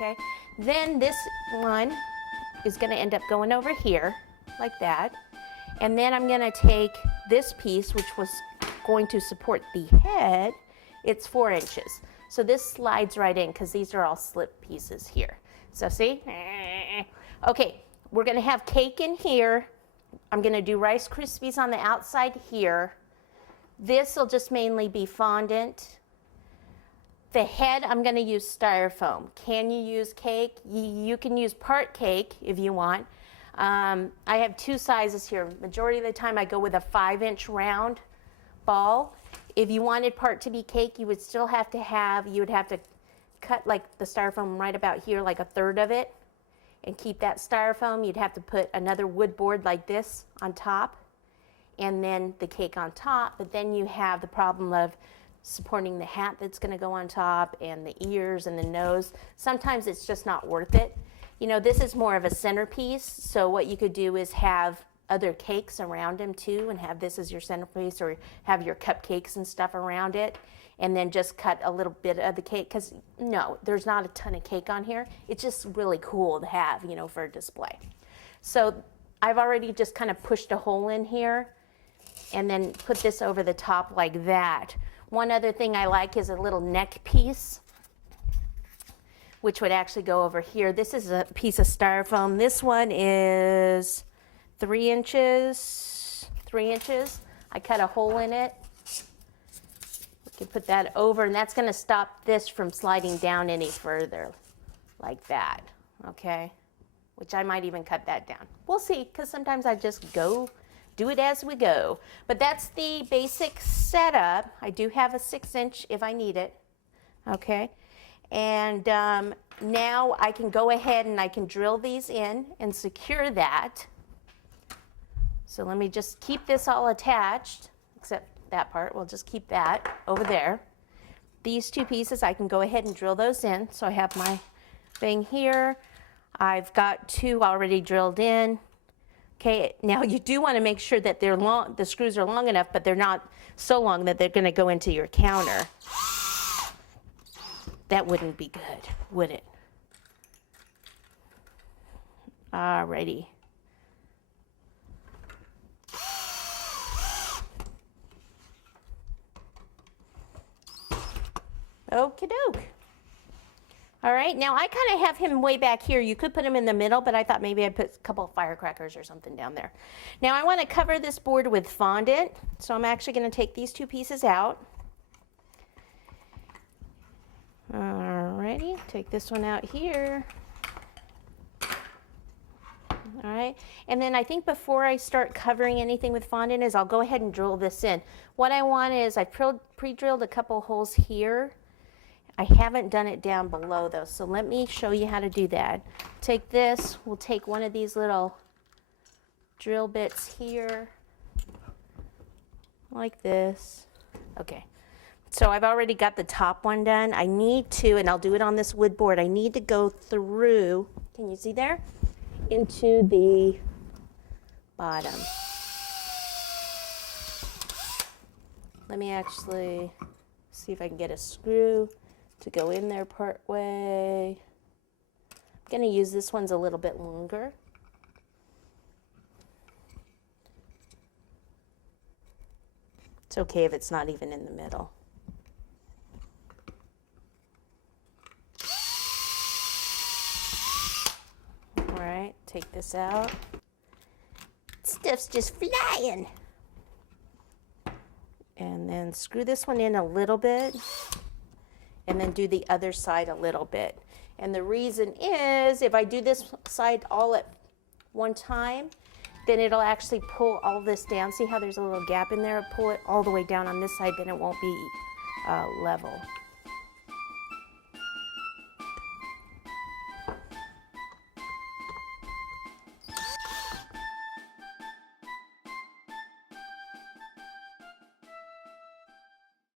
okay? Then this one is gonna end up going over here, like that. And then I'm gonna take this piece, which was going to support the head. It's 4 inches. So this slides right in because these are all slip pieces here. So see? Okay, we're gonna have cake in here. I'm gonna do Rice Krispies on the outside here. This will just mainly be fondant. The head, I'm gonna use styrofoam. Can you use cake? You can use part cake if you want. I have 2 sizes here. Majority of the time I go with a 5-inch round ball. If you wanted part to be cake, you would still have to cut like the styrofoam right about here, like 1/3 of it, and keep that styrofoam. You'd have to put another wood board like this on top, and then the cake on top, but then you have the problem of supporting the hat that's gonna go on top, and the ears and the nose. Sometimes it's just not worth it. You know, this is more of a centerpiece, so what you could do is have other cakes around them too, and have this as your centerpiece, or have your cupcakes and stuff around it, and then just cut a little bit of the cake, because no, there's not a ton of cake on here. It's just really cool to have, you know, for a display. So I've already just kind of pushed a hole in here, and then put this over the top like that. One other thing I like is a little neck piece, which would actually go over here. This is a piece of styrofoam. This one is 3 inches. I cut a hole in it. We can put that over, and that's gonna stop this from sliding down any further, like that, okay? Which I might even cut that down. We'll see, because sometimes I just do it as we go. But that's the basic setup. I do have a 6-inch if I need it, okay? And now I can go ahead and I can drill these in and secure that. So let me just keep this all attached, except that part, we'll just keep that over there. These 2 pieces, I can go ahead and drill those in. So I have my thing here. I've got 2 already drilled in. Okay, now you do want to make sure that they're long, the screws are long enough, but they're not so long that they're going to go into your counter. That wouldn't be good, would it? Alrighty. Okie doke. All right, now I kind of have him way back here. You could put him in the middle, but I thought maybe I'd put a couple of firecrackers or something down there. Now I want to cover this board with fondant, so I'm actually going to take these 2 pieces out. Alrighty, take this one out here. All right, and then I think before I start covering anything with fondant is I'll go ahead and drill this in. What I want is I've pre-drilled a couple holes here. I haven't done it down below though, so let me show you how to do that. Take this, we'll take one of these little drill bits here, like this. Okay, so I've already got the top one done. I need to, and I'll do it on this wood board, I need to go through, can you see there? Into the bottom. Let me actually see if I can get a screw to go in there part way. I'm going to use this one's a little bit longer. It's okay if it's not even in the middle. All right, take this out. Stuff's just flying. And then screw this one in a little bit, and then do the other side a little bit. And the reason is, if I do this side all at one time, then it'll actually pull all this down. See how there's a little gap in there? Pull it all the way down on this side, then it won't be level.